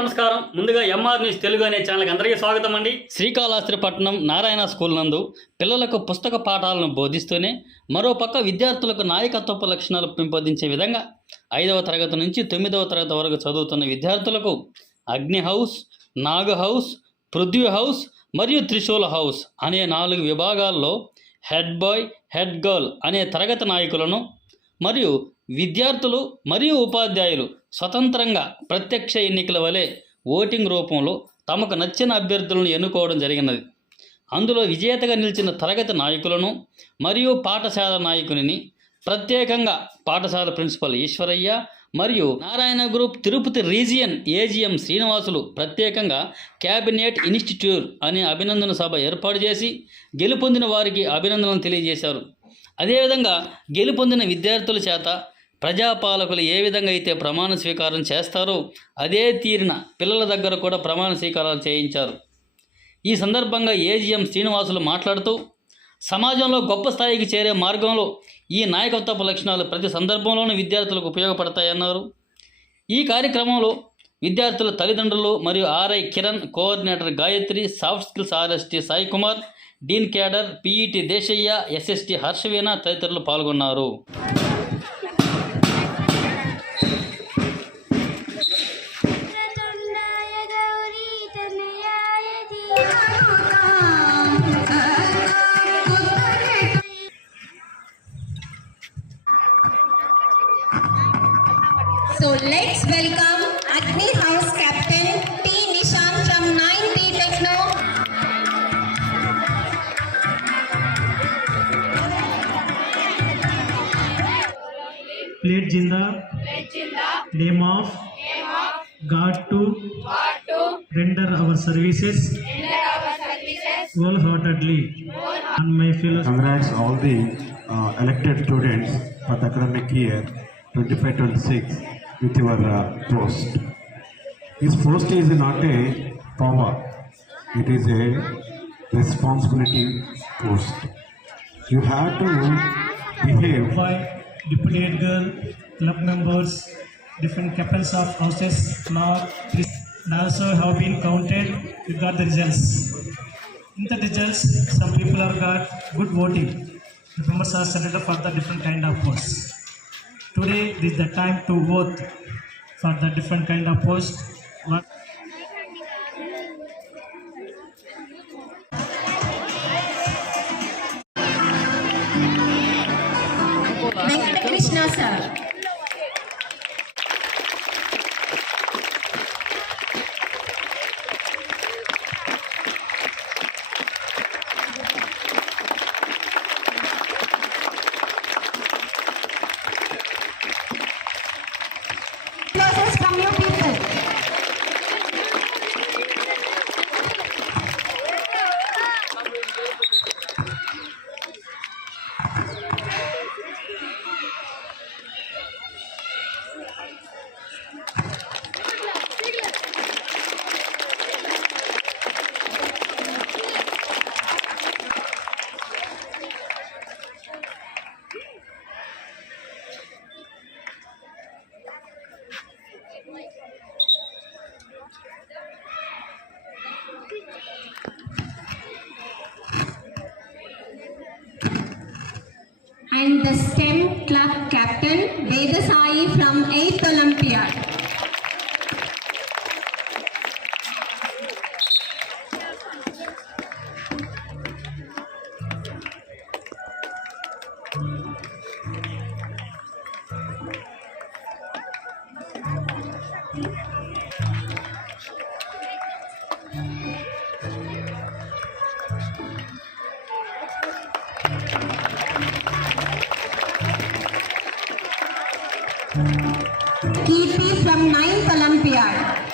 నమస్కారం. ముందుగా MR news Telugu అనే ఛానల్కి అందరికీ స్వాగతం అండి. శ్రీకాళహస్తిపట్నం నారాయణ స్కూల్ నందు పిల్లలకు పుస్తక పాఠాలను బోధిస్తూనే మరోపక్క విద్యార్థులకు నాయకత్వపు లక్షణాలు పెంపొందించే విధంగా 5వ తరగతి నుంచి 9వ తరగతి వరకు చదువుతున్న విద్యార్థులకు అగ్ని హౌస్, నాగ్ హౌస్, పృథ్వీ హౌస్ మరియు త్రిశూల హౌస్ అనే 4 విభాగాల్లో హెడ్ బాయ్, హెడ్ గర్ల్ అనే తరగతి నాయకులను మరియు విద్యార్థులు మరియు ఉపాధ్యాయులు స్వతంత్రంగా ప్రత్యక్ష ఎన్నికల వలె ఓటింగ్ రూపంలో తమకు నచ్చిన అభ్యర్థులను ఎన్నుకోవడం జరిగినది. అందులో విజేతగా నిలిచిన తరగతి నాయకులను మరియు పాఠశాల నాయకునిని ప్రత్యేకంగా పాఠశాల ప్రిన్సిపల్ ఈశ్వరయ్య మరియు నారాయణ గ్రూప్ తిరుపతి రీజియన్ ఏజీఎం శ్రీనివాసులు ప్రత్యేకంగా క్యాబినెట్ ఇన్స్టిట్యూట్ అనే అభినందన సభ ఏర్పాటు చేసి గెలుపొందిన వారికి అభినందనలు తెలియజేశారు. అదేవిధంగా గెలుపొందిన విద్యార్థుల చేత ప్రజాపాలకులు ఏ విధంగా అయితే ప్రమాణ స్వీకారం చేస్తారో అదే తీరిన పిల్లల దగ్గర కూడా ప్రమాణ స్వీకారాలు చేయించారు. ఈ సందర్భంగా ఏజీఎం శ్రీనివాసులు మాట్లాడుతూ సమాజంలో గొప్ప స్థాయికి చేరే మార్గంలో ఈ నాయకత్వపు లక్షణాలు ప్రతి సందర్భంలోనూ విద్యార్థులకు ఉపయోగపడతాయన్నారు. ఈ కార్యక్రమంలో విద్యార్థుల తల్లిదండ్రులు మరియు RI Kiran, coordinator Gayatri, soft skills RST Sai Kumar, dean cadre PET Desaiah, SST Harshaveena తదితరులు పాల్గొన్నారు. So let's welcome Agni House Captain T. Nishan from 9B Techno. Pledge in the name of God to render our services wholeheartedly and my fellow. Congrats all the elected students for the academic year 25-26 with your post. This post is not a power, it is a responsibility post. You have to behave. By deputy head girl, club members, different captains of houses now and also have been counted. We got the results. In the results, some people have got good voting. The members are selected for the different kind of posts. Today is the time to vote for the different kind of post. Venkata Krishna sir. Closest from you people. And the STEM club captain Vedasai from 8th Olympiad. Kirti from 9th Olympiad.